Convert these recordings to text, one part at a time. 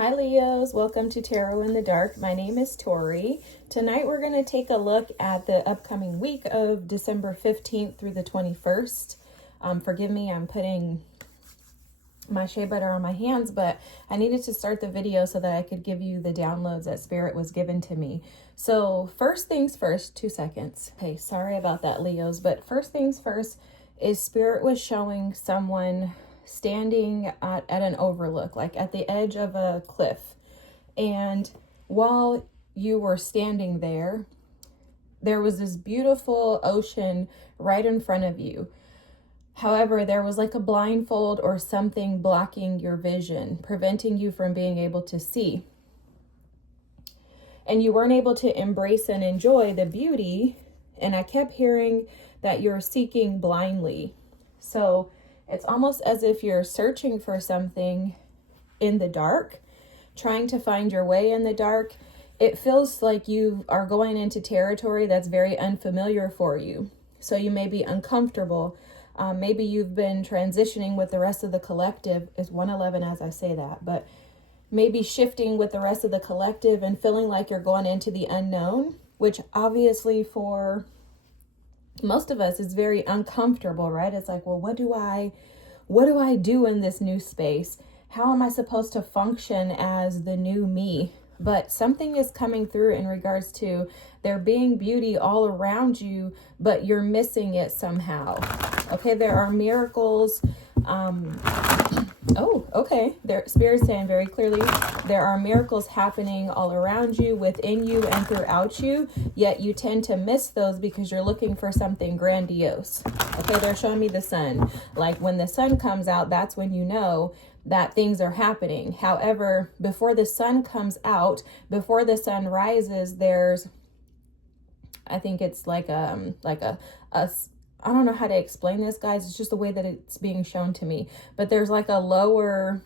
Hi Leos, welcome to Tarot in the Dark. My name is Tori. Tonight we're going to take a look at the upcoming week of December 15th through the 21st. Forgive me, I'm putting my shea butter on my hands, but I needed to start the video so that I could give you the downloads that Spirit was given to me. So first things first, 2 seconds. Okay, sorry about that, Leos, but first things first is Spirit was showing someone standing at an overlook, like at the edge of a cliff. And while you were standing there, there was this beautiful ocean right in front of you. However, there was like a blindfold or something blocking your vision, preventing you from being able to see. And you weren't able to embrace and enjoy the beauty. And I kept hearing that you're seeking blindly. So it's almost as if you're searching for something in the dark, trying to find your way in the dark. It feels like you are going into territory that's very unfamiliar for you. So you may be uncomfortable. Maybe you've been transitioning with the rest of the collective. It's 111 as I say that, but maybe shifting with the rest of the collective and feeling like you're going into the unknown, which obviously for most of us is very uncomfortable, right? It's like, well, what do I do in this new space? How am I supposed to function as the new me? But something is coming through in regards to there being beauty all around you, but you're missing it somehow. Okay, there are miracles. Spirit's saying very clearly, there are miracles happening all around you, within you, and throughout you, yet you tend to miss those because you're looking for something grandiose. Okay, they're showing me the sun. Like when the sun comes out, that's when you know that things are happening. However, before the sun comes out, before the sun rises, there's, I think it's like a I don't know how to explain this, guys. It's just the way that it's being shown to me. But there's like a lower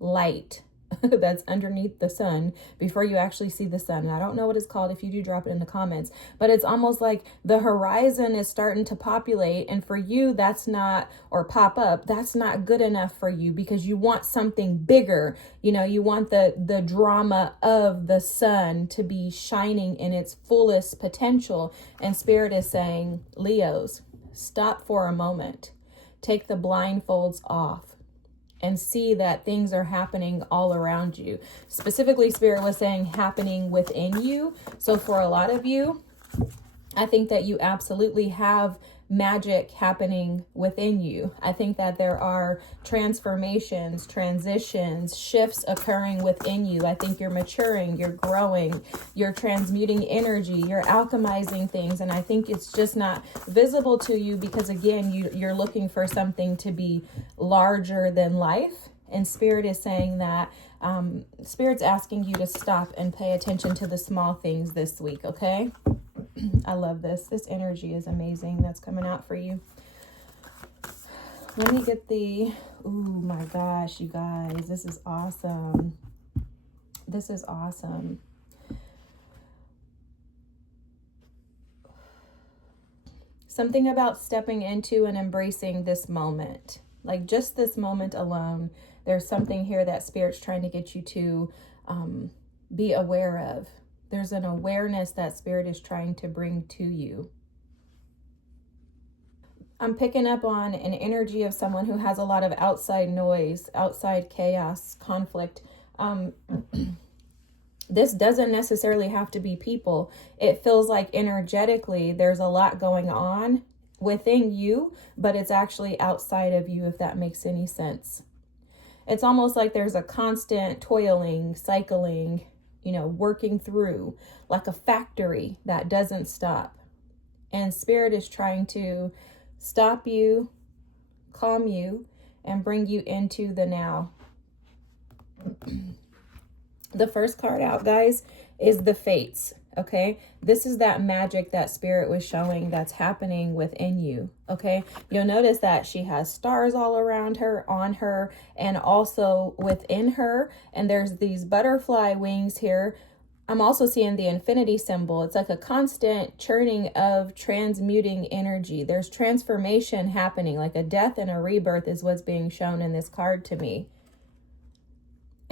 light that's underneath the sun before you actually see the sun. And I don't know what it's called. If you do, drop it in the comments. But it's almost like the horizon is starting to populate. And for you, that's not, or pop up, that's not good enough for you because you want something bigger. You know, you want the drama of the sun to be shining in its fullest potential. And Spirit is saying, Leos, stop for a moment, take the blindfolds off and see that things are happening all around you. Specifically, Spirit was saying happening within you. So for a lot of you, I think that you absolutely have magic happening within you. I think that there are transformations, transitions, shifts occurring within you. I think you're maturing, you're growing, you're transmuting energy, you're alchemizing things. And I think it's just not visible to you because, again, you're looking for something to be larger than life. And Spirit is saying that Spirit's asking you to stop and pay attention to the small things this week, okay? I love this. This energy is amazing that's coming out for you. Let me get oh my gosh, you guys, this is awesome. This is awesome. Something about stepping into and embracing this moment. Like just this moment alone, there's something here that Spirit's trying to get you to be aware of. There's an awareness that Spirit is trying to bring to you. I'm picking up on an energy of someone who has a lot of outside noise, outside chaos, conflict. This doesn't necessarily have to be people. It feels like energetically there's a lot going on within you, but it's actually outside of you, if that makes any sense. It's almost like there's a constant toiling, cycling, working through like a factory that doesn't stop. And Spirit is trying to stop you, calm you, and bring you into the now. The first card out, guys, is the Fates. Okay, this is that magic that Spirit was showing that's happening within you. Okay, you'll notice that she has stars all around her, on her, and also within her. And there's these butterfly wings here. I'm also seeing the infinity symbol. It's like a constant churning of transmuting energy. There's transformation happening, like a death and a rebirth is what's being shown in this card to me.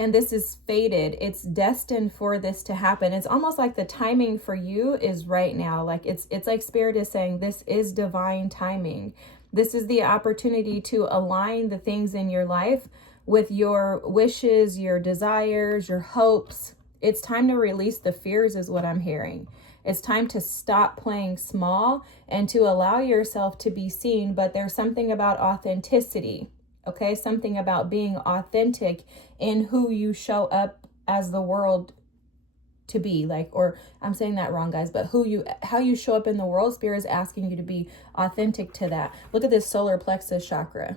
And this is fated. It's destined for this to happen. It's almost like the timing for you is right now. Like it's like Spirit is saying this is divine timing. This is the opportunity to align the things in your life with your wishes, your desires, your hopes. It's time to release the fears is what I'm hearing. It's time to stop playing small and to allow yourself to be seen. But there's something about authenticity. Okay, something about being authentic in who you show up as the world to be, like, or I'm saying that wrong, guys, but how you show up in the world, Spirit is asking you to be authentic to that. Look at this solar plexus chakra.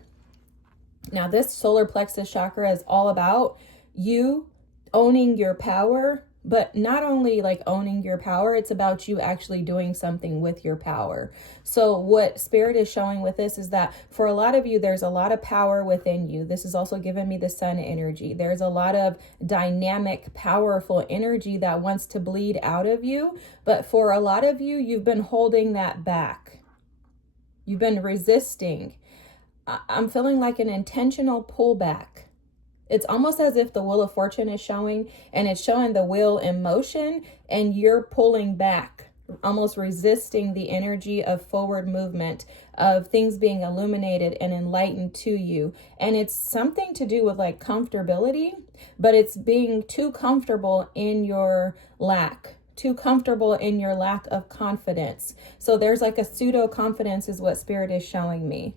Now, this solar plexus chakra is all about you owning your power, but not only like owning your power, it's about you actually doing something with your power. So what Spirit is showing with this is that for a lot of you, there's a lot of power within you. This is also giving me the sun energy. There's a lot of dynamic, powerful energy that wants to bleed out of you. But for a lot of you, you've been holding that back. You've been resisting. I'm feeling like an intentional pullback. It's almost as if the Wheel of Fortune is showing, and it's showing the wheel in motion, and you're pulling back, almost resisting the energy of forward movement, of things being illuminated and enlightened to you. And it's something to do with like comfortability, but it's being too comfortable in your lack. Too comfortable in your lack of confidence. So there's like a pseudo confidence is what Spirit is showing me.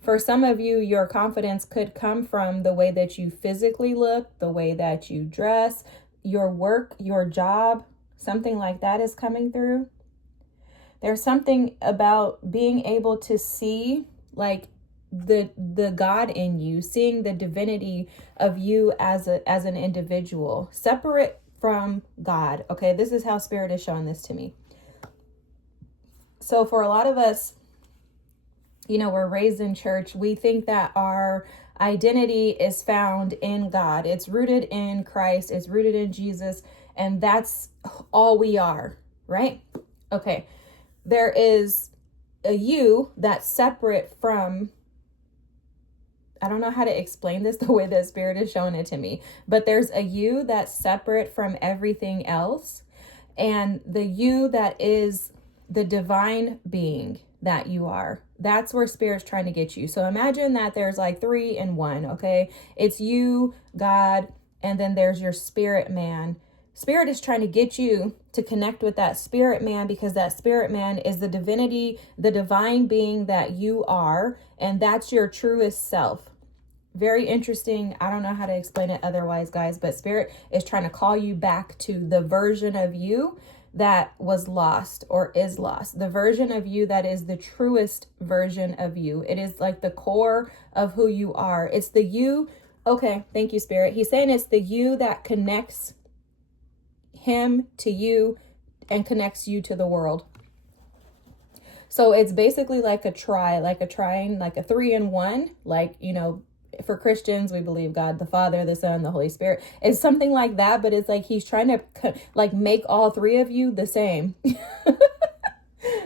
For some of you, your confidence could come from the way that you physically look, the way that you dress, your work, your job, something like that is coming through. There's something about being able to see like the God in you, seeing the divinity of you as an individual, separate from God. Okay, this is how Spirit is showing this to me. So for a lot of us, you know, we're raised in church. We think that our identity is found in God. It's rooted in Christ. It's rooted in Jesus. And that's all we are, right? Okay. There is a you that's separate from, I don't know how to explain this the way that Spirit is showing it to me, but there's a you that's separate from everything else. And the you that is the divine being that you are. That's where Spirit's trying to get you. So imagine that there's like 3 in 1, okay? It's you, God, and then there's your spirit man. Spirit is trying to get you to connect with that spirit man, because that spirit man is the divinity, the divine being that you are, and that's your truest self. Very interesting. I don't know how to explain it otherwise, guys, but Spirit is trying to call you back to the version of you that was lost or is lost. The version of you that is the truest version of you. It is like the core of who you are. It's the you. Okay, thank you, Spirit. He's saying it's the you that connects him to you and connects you to the world. So it's basically like a trine, like a 3 in 1, like, you know, for Christians, we believe God, the Father, the Son, the Holy Spirit. It's something like that, but it's like he's trying to like make all 3 of you the same.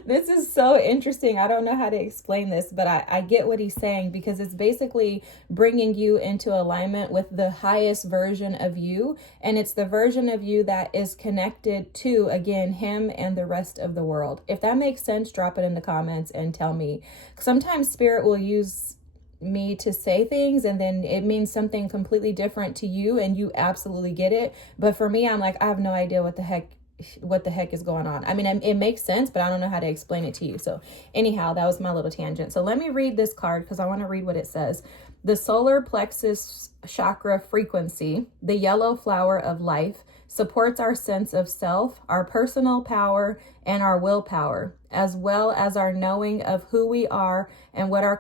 This is so interesting. I don't know how to explain this, but I get what he's saying, because it's basically bringing you into alignment with the highest version of you. And it's the version of you that is connected to, again, him and the rest of the world. If that makes sense, drop it in the comments and tell me. Sometimes Spirit will use me to say things and then it means something completely different to you and you absolutely get it, but for me, I'm like, I have no idea what the heck is going on. I mean, it makes sense, but I don't know how to explain it to you. So anyhow, that was my little tangent. So let me read this card because I want to read what it says. The solar plexus chakra frequency, the yellow flower of life, supports our sense of self, our personal power, and our willpower, as well as our knowing of who we are and what our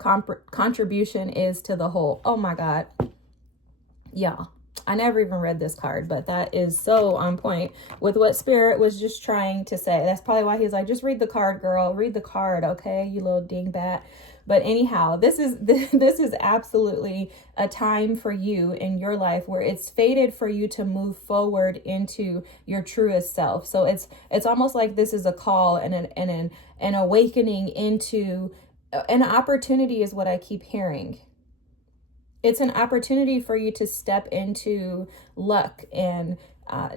contribution is to the whole. Oh my God. Yeah. I never even read this card, but that is so on point with what Spirit was just trying to say. That's probably why he's like, just read the card, girl. Read the card, okay, you little dingbat. But anyhow, this is absolutely a time for you in your life where it's fated for you to move forward into your truest self. So it's almost like this is a call and an awakening into an opportunity is what I keep hearing. It's an opportunity for you to step into luck and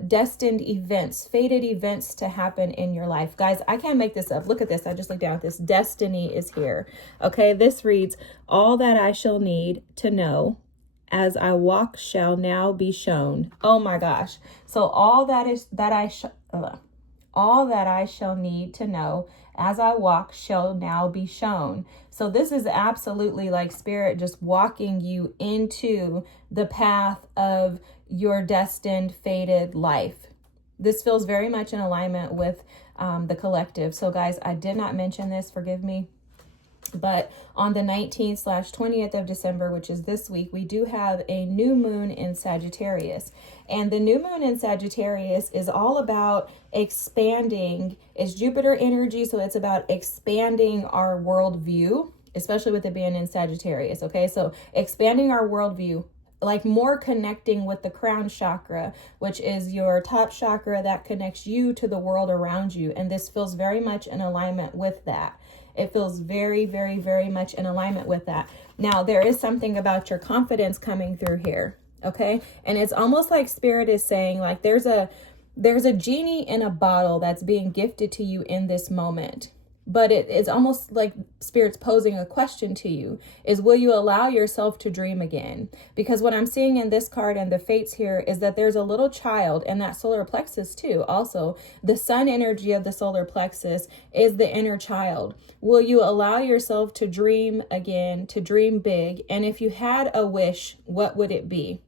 destined events, fated events to happen in your life. Guys, I can't make this up. Look at this. I just looked down at this. Destiny is here. Okay, this reads, all that I shall need to know as I walk shall now be shown. Oh my gosh. So all that I shall need to know as I walk shall now be shown. So this is absolutely like Spirit just walking you into the path of your destined, fated life. This feels very much in alignment with the collective. So guys, I did not mention this, forgive me. But on the 19th/20th of December, which is this week, we do have a new moon in Sagittarius. And the new moon in Sagittarius is all about expanding. It's Jupiter energy, so it's about expanding our worldview, especially with it being in Sagittarius. Okay, so expanding our worldview, like more connecting with the crown chakra, which is your top chakra that connects you to the world around you. And this feels very much in alignment with that. It feels very, very, very much in alignment with that. Now, there is something about your confidence coming through here, okay? And it's almost like Spirit is saying, like, there's a genie in a bottle that's being gifted to you in this moment. But it's almost like Spirit's posing a question to you, is will you allow yourself to dream again? Because what I'm seeing in this card and the fates here is that there's a little child in that solar plexus too. Also, the sun energy of the solar plexus is the inner child. Will you allow yourself to dream again, to dream big? And if you had a wish, what would it be?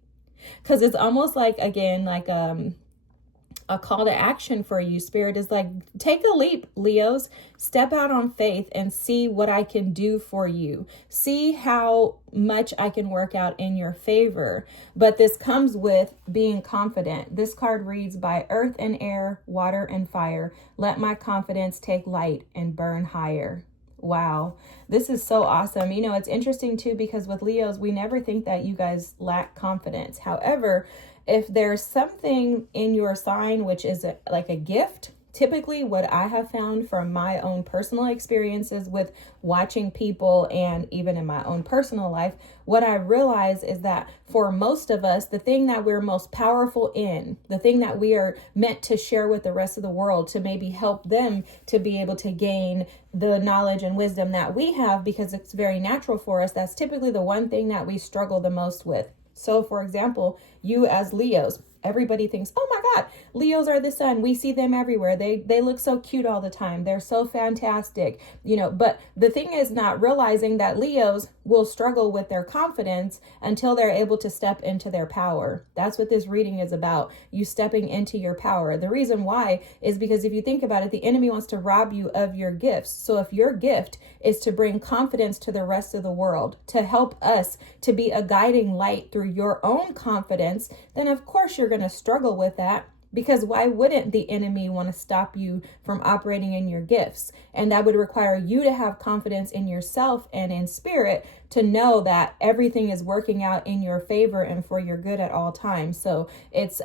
Because it's almost like, again, like a call to action for you. Spirit is like, take a leap, Leos. Step out on faith and see what I can do for you. See how much I can work out in your favor. But this comes with being confident. This card reads, by earth and air, water and fire, let my confidence take light and burn higher. Wow. This is so awesome. You know, it's interesting too, because with Leos, we never think that you guys lack confidence. However, if there's something in your sign, which is like a gift, typically what I have found from my own personal experiences with watching people and even in my own personal life, what I realize is that for most of us, the thing that we're most powerful in, the thing that we are meant to share with the rest of the world to maybe help them to be able to gain the knowledge and wisdom that we have, because it's very natural for us, that's typically the one thing that we struggle the most with. So for example, you as Leos, everybody thinks, oh my God, Leos are the sun. We see them everywhere. They look so cute all the time. They're so fantastic, you know, but the thing is not realizing that Leos will struggle with their confidence until they're able to step into their power. That's what this reading is about. You stepping into your power. The reason why is because if you think about it, the enemy wants to rob you of your gifts. So if your gift is to bring confidence to the rest of the world, to help us to be a guiding light through your own confidence, then of course you're going to struggle with that, because why wouldn't the enemy want to stop you from operating in your gifts? And that would require you to have confidence in yourself and in Spirit to know that everything is working out in your favor and for your good at all times. So it's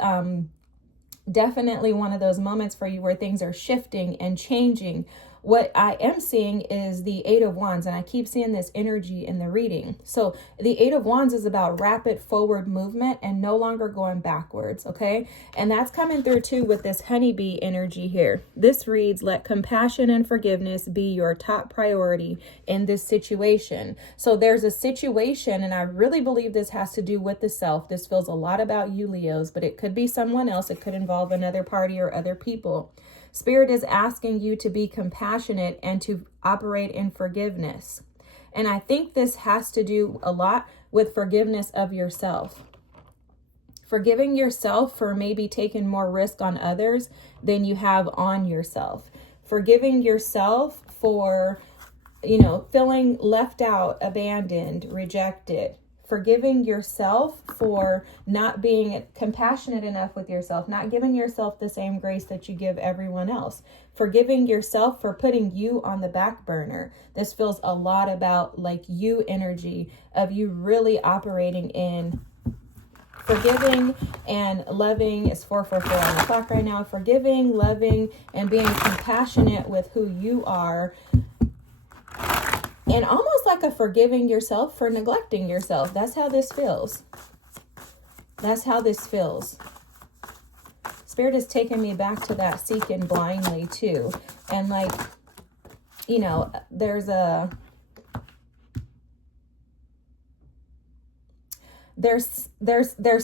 definitely one of those moments for you where things are shifting and changing. What I am seeing is the Eight of Wands, and I keep seeing this energy in the reading. So the Eight of Wands is about rapid forward movement and no longer going backwards, okay? And that's coming through too with this honeybee energy here. This reads, let compassion and forgiveness be your top priority in this situation. So there's a situation, and I really believe this has to do with the self. This feels a lot about you, Leos, but it could be someone else. It could involve another party or other people. Spirit is asking you to be compassionate and to operate in forgiveness. And I think this has to do a lot with forgiveness of yourself. Forgiving yourself for maybe taking more risk on others than you have on yourself. Forgiving yourself for, you know, feeling left out, abandoned, rejected. Forgiving yourself for not being compassionate enough with yourself, not giving yourself the same grace that you give everyone else. Forgiving yourself for putting you on the back burner. This feels a lot about like you energy of you really operating in forgiving and loving. Is 4:44 on the clock right now. Forgiving, loving, and being compassionate with who you are. And almost like a forgiving yourself for neglecting yourself. That's how this feels. That's how this feels. Spirit is taking me back to that seeking blindly too. And like, you know, there's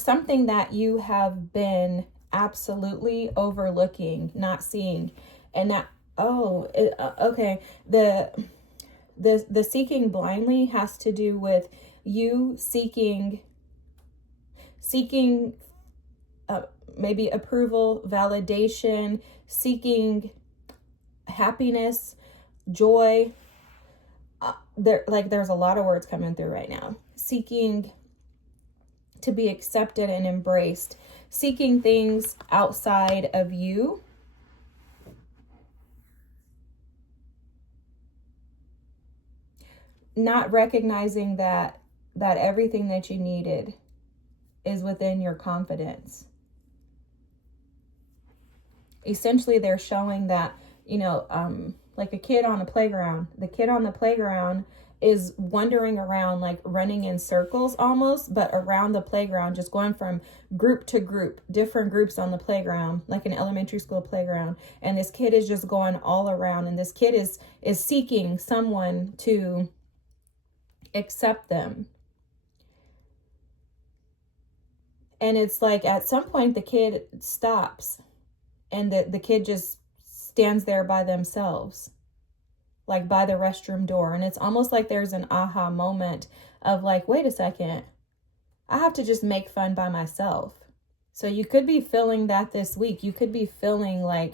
something that you have been absolutely overlooking, not seeing. And that, okay. The seeking blindly has to do with you seeking maybe approval, validation, seeking happiness, joy. There's a lot of words coming through right now. Seeking to be accepted and embraced, seeking things outside of you. Not recognizing that everything that you needed is within your confidence. Essentially, they're showing that, you know, like a kid on a playground. The kid on the playground is wandering around, like running in circles almost, but around the playground, just going from group to group, different groups on the playground, like an elementary school playground. And this kid is just going all around, and this kid is seeking someone to accept them. And it's like at some point the kid stops, and the kid just stands there by themselves, like by the restroom door. And it's almost like there's an aha moment of like, wait a second, I have to just make fun by myself. So you could be feeling that this week. You could be feeling like,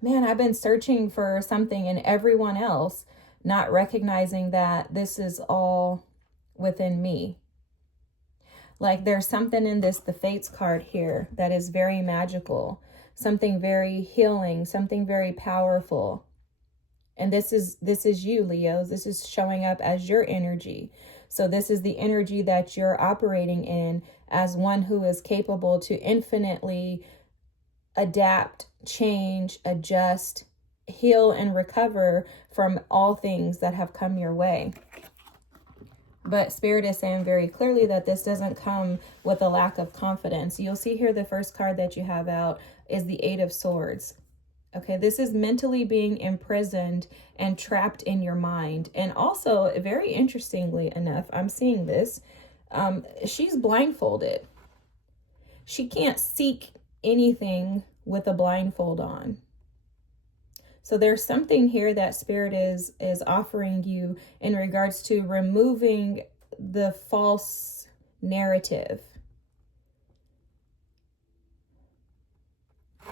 man, I've been searching for something in everyone else, not recognizing that this is all within me. Like there's something in this, the Fates card here, that is very magical, something very healing, something very powerful. And this is you, Leos. This is showing up as your energy. So this is the energy that you're operating in as one who is capable to infinitely adapt, change, adjust, heal, and recover from all things that have come your way. But Spirit is saying very clearly that this doesn't come with a lack of confidence. You'll see here the first card that you have out is the Eight of Swords. Okay, this is mentally being imprisoned and trapped in your mind. And also, very interestingly enough, I'm seeing this, she's blindfolded. She can't seek anything with a blindfold on. So there's something here that Spirit is offering you in regards to removing the false narrative.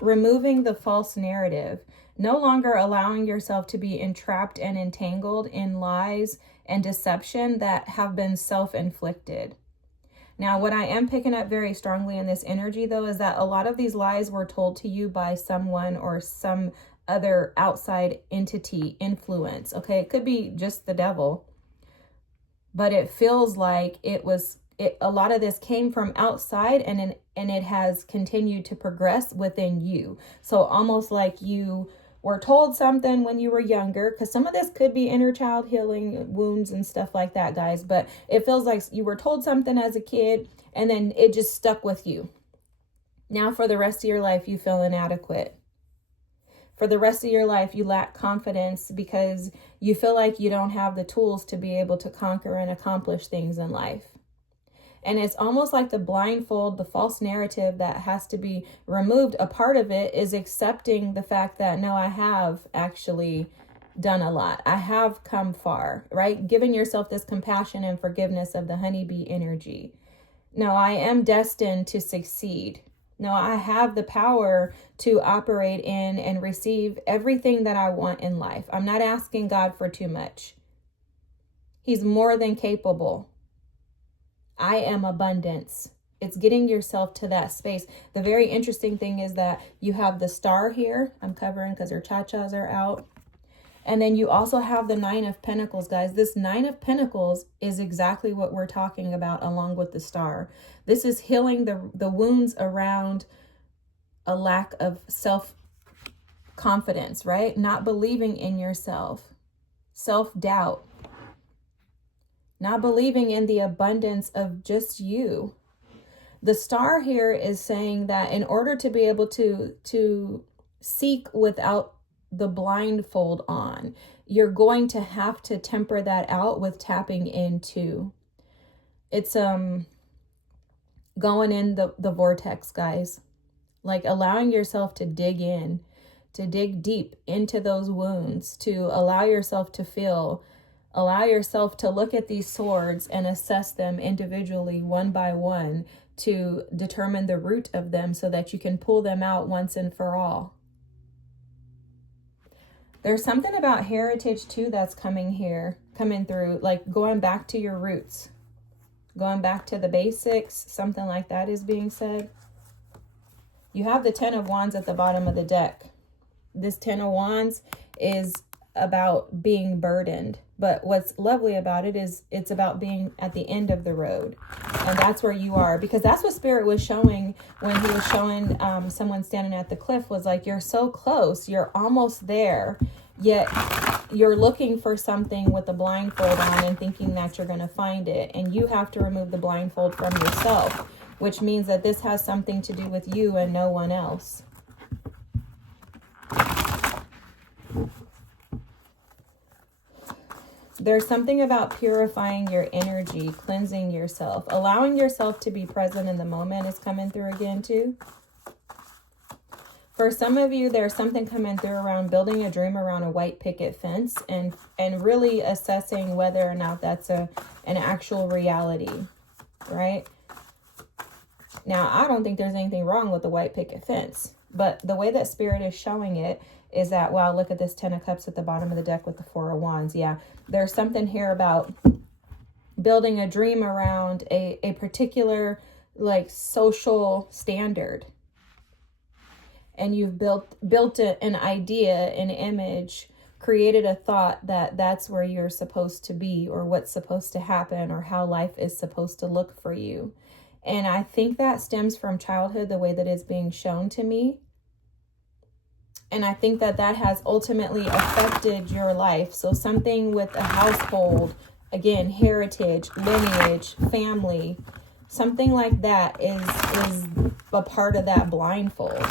Removing the false narrative. No longer allowing yourself to be entrapped and entangled in lies and deception that have been self-inflicted. Now, what I am picking up very strongly in this energy, though, is that a lot of these lies were told to you by someone or some other outside entity, influence. Okay, it could be just the devil, but it feels like a lot of this came from outside, and it has continued to progress within you. So almost like you were told something when you were younger, because some of this could be inner child healing wounds and stuff like that, guys. But it feels like you were told something as a kid, and then it just stuck with you. Now for the rest of your life, you feel inadequate. For the rest of your life, you lack confidence because you feel like you don't have the tools to be able to conquer and accomplish things in life. And it's almost like the blindfold, the false narrative that has to be removed. A part of it is accepting the fact that, no, I have actually done a lot. I have come far, right? Giving yourself this compassion and forgiveness of the honeybee energy. No, I am destined to succeed. No, I have the power to operate in and receive everything that I want in life. I'm not asking God for too much. He's more than capable. I am abundance. It's getting yourself to that space. The very interesting thing is that you have the star here. I'm covering because her cha-chas are out. And then you also have the Nine of Pentacles, guys. This Nine of Pentacles is exactly what we're talking about along with the star. This is healing the wounds around a lack of self-confidence, right? Not believing in yourself, self-doubt. not believing in the abundance of just you. The star here is saying that in order to be able to seek without the blindfold on, you're going to have to temper that out with tapping into. It's going in the vortex, guys. Like allowing yourself to dig in, to dig deep into those wounds, to allow yourself to feel, allow yourself to look at these swords and assess them individually, one by one, to determine the root of them so that you can pull them out once and for all. There's something about heritage too that's coming through, like going back to your roots, going back to the basics, something like that is being said. You have the 10 of Wands at the bottom of the deck. This 10 of Wands is about being burdened. But what's lovely about it is it's about being at the end of the road. And that's where you are. Because that's what Spirit was showing when he was showing someone standing at the cliff, was like, you're so close. You're almost there. Yet you're looking for something with a blindfold on and thinking that you're going to find it. And you have to remove the blindfold from yourself, which means that this has something to do with you and no one else. There's something about purifying your energy, cleansing yourself, allowing yourself to be present in the moment is coming through again too. For some of you, there's something coming through around building a dream around a white picket fence and really assessing whether or not that's an actual reality, right? Now, I don't think there's anything wrong with the white picket fence, but the way that Spirit is showing it is that, wow, look at this 10 of Cups at the bottom of the deck with the 4 of Wands. Yeah, there's something here about building a dream around a particular like social standard. And you've built an idea, an image, created a thought that that's where you're supposed to be or what's supposed to happen or how life is supposed to look for you. And I think that stems from childhood, the way that it's being shown to me. And I think that that has ultimately affected your life. So something with a household, again, heritage, lineage, family, something like that is a part of that blindfold.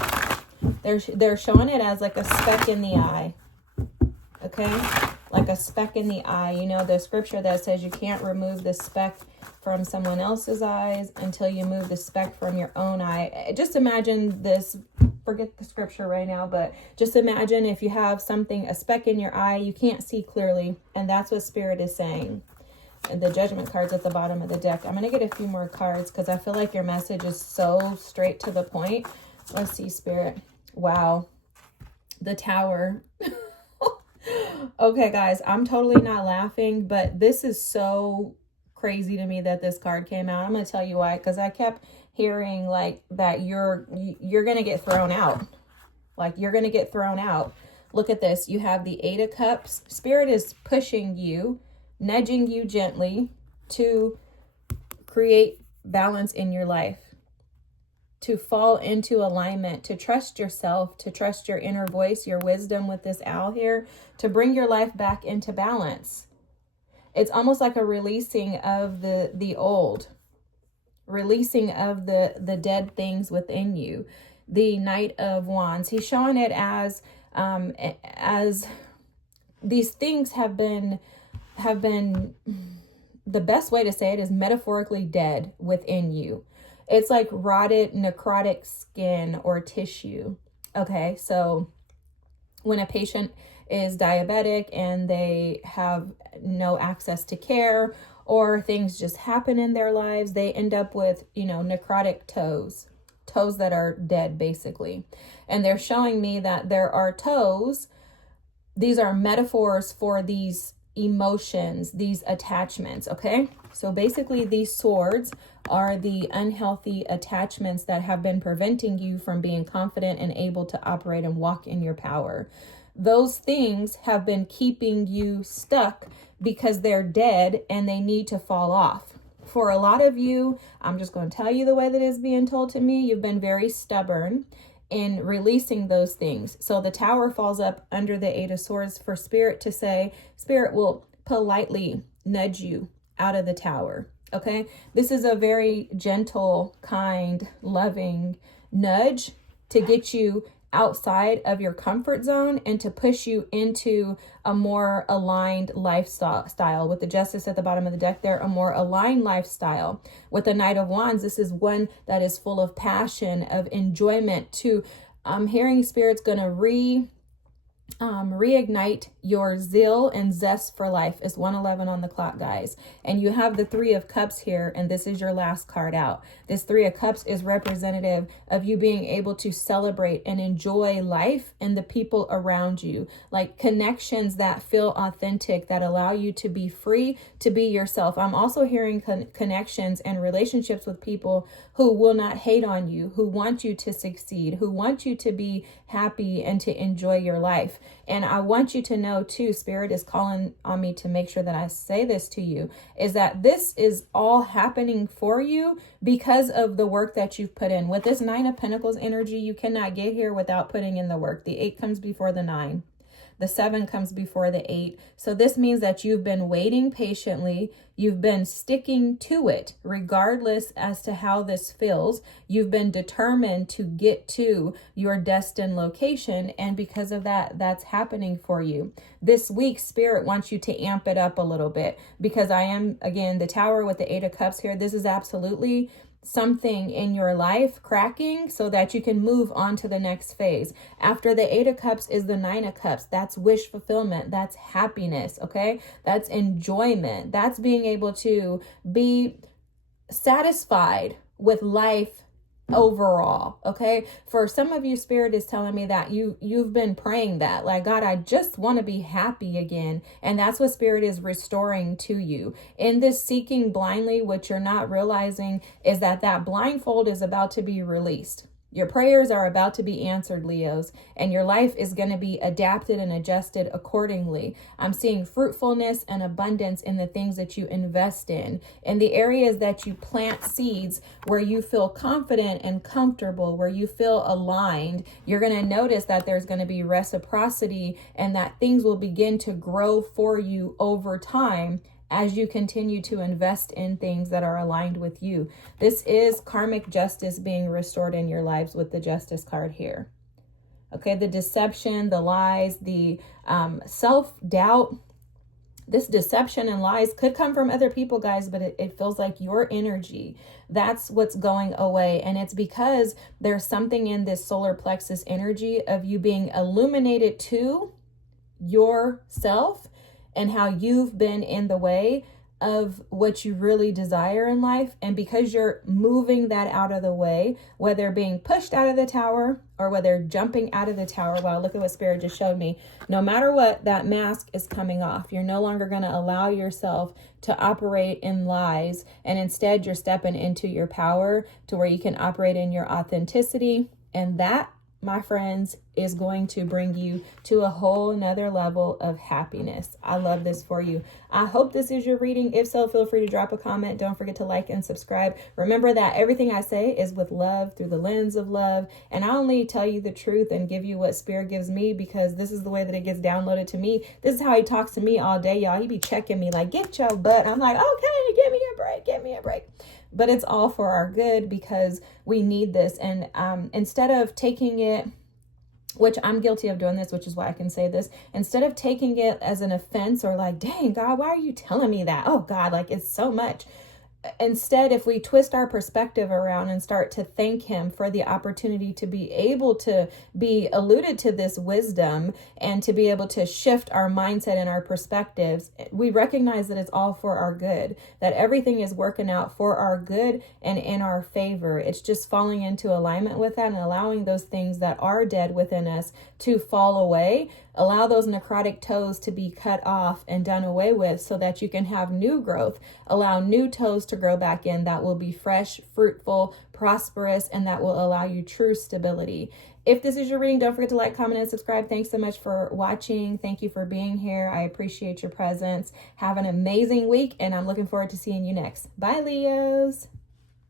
They're showing it as like a speck in the eye. Okay? Like a speck in the eye. You know, the scripture that says you can't remove the speck from someone else's eyes until you move the speck from your own eye. Just imagine this. Forget the scripture right now, but just imagine if you have something, a speck in your eye, you can't see clearly. And that's what Spirit is saying. And the Judgment card's at the bottom of the deck. I'm going to get a few more cards because I feel like your message is so straight to the point. Let's see, Spirit. Wow. The Tower. Okay, guys, I'm totally not laughing, but this is so crazy to me that this card came out. I'm going to tell you why, because I kept hearing like that you're going to get thrown out. Like you're going to get thrown out. Look at this. You have the 8 of Cups. Spirit is pushing you, nudging you gently to create balance in your life, to fall into alignment, to trust yourself, to trust your inner voice, your wisdom with this owl here, to bring your life back into balance. It's almost like a releasing of the old, releasing of the dead things within you. The Knight of Wands, he's showing it as these things have been, the best way to say it is metaphorically dead within you. It's like rotted, necrotic skin or tissue. Okay, so when a patient is diabetic and they have no access to care, or things just happen in their lives, they end up with, necrotic toes that are dead, basically. And they're showing me that there are toes. These are metaphors for these emotions, these attachments, okay? So basically these swords are the unhealthy attachments that have been preventing you from being confident and able to operate and walk in your power. Those things have been keeping you stuck because they're dead and they need to fall off. For a lot of you, I'm just going to tell you the way that is being told to me, you've been very stubborn in releasing those things. So the Tower falls up under the 8 of Swords for Spirit to say, Spirit will politely nudge you out of the tower. Okay, this is a very gentle, kind, loving nudge to get you outside of your comfort zone and to push you into a more aligned lifestyle. With the Justice at the bottom of the deck there, a more aligned lifestyle. With the Knight of Wands, this is one that is full of passion, of enjoyment. I'm hearing Spirit's going to reignite your zeal and zest for life. Is 111 on the clock, guys. And you have the Three of Cups here, and this is your last card out. This Three of Cups is representative of you being able to celebrate and enjoy life and the people around you, like connections that feel authentic, that allow you to be free to be yourself. I'm also hearing connections and relationships with people who will not hate on you, who want you to succeed, who want you to be happy and to enjoy your life. And I want you to know too, Spirit is calling on me to make sure that I say this to you, is that this is all happening for you because of the work that you've put in. With this Nine of Pentacles energy, you cannot get here without putting in the work. The 8 comes before the 9. The 7 comes before the 8. So this means that you've been waiting patiently. You've been sticking to it, regardless as to how this feels. You've been determined to get to your destined location. And because of that, that's happening for you. This week, Spirit wants you to amp it up a little bit, because I am, again, the Tower with the 8 of Cups here. This is absolutely something in your life cracking so that you can move on to the next phase. After the 8 of Cups is the 9 of Cups. That's wish fulfillment. That's happiness. Okay. That's enjoyment. That's being able to be satisfied with life overall. Okay. For some of you, Spirit is telling me that you've been praying that, like, God, I just want to be happy again. And that's what Spirit is restoring to you. In this seeking blindly, what you're not realizing is that that blindfold is about to be released. Your prayers are about to be answered, Leos, and your life is going to be adapted and adjusted accordingly. I'm seeing fruitfulness and abundance in the things that you invest in the areas that you plant seeds, where you feel confident and comfortable, where you feel aligned. You're going to notice that there's going to be reciprocity, and that things will begin to grow for you over time as you continue to invest in things that are aligned with you. This is karmic justice being restored in your lives with the Justice card here. Okay, the deception, the lies, the self-doubt. This deception and lies could come from other people, guys, but it feels like your energy. That's what's going away. And it's because there's something in this solar plexus energy of you being illuminated to yourself and how you've been in the way of what you really desire in life. And because you're moving that out of the way, whether being pushed out of the tower or whether jumping out of the tower, wow, look at what Spirit just showed me. No matter what, that mask is coming off. You're no longer going to allow yourself to operate in lies. And instead, you're stepping into your power to where you can operate in your authenticity. And that, my friends, is going to bring you to a whole nother level of happiness. I love this for you. I hope this is your reading. If so, feel free to drop a comment. Don't forget to like and subscribe. Remember that everything I say is with love, through the lens of love. And I only tell you the truth and give you what Spirit gives me, because this is the way that it gets downloaded to me. This is how he talks to me all day, y'all. He be checking me like, get your butt. I'm like, okay, give me a break. Give me a break. But it's all for our good, because we need this. And instead of taking it, which I'm guilty of doing this, which is why I can say this, instead of taking it as an offense or like, dang, God, why are you telling me that? Oh, God, like, it's so much. Instead, if we twist our perspective around and start to thank him for the opportunity to be able to be alluded to this wisdom and to be able to shift our mindset and our perspectives, we recognize that it's all for our good, that everything is working out for our good and in our favor. It's just falling into alignment with that and allowing those things that are dead within us to fall away. Allow those necrotic toes to be cut off and done away with so that you can have new growth. Allow new toes to grow back in that will be fresh, fruitful, prosperous, and that will allow you true stability. If this is your reading, don't forget to like, comment, and subscribe. Thanks so much for watching. Thank you for being here. I appreciate your presence. Have an amazing week, and I'm looking forward to seeing you next. Bye, Leos.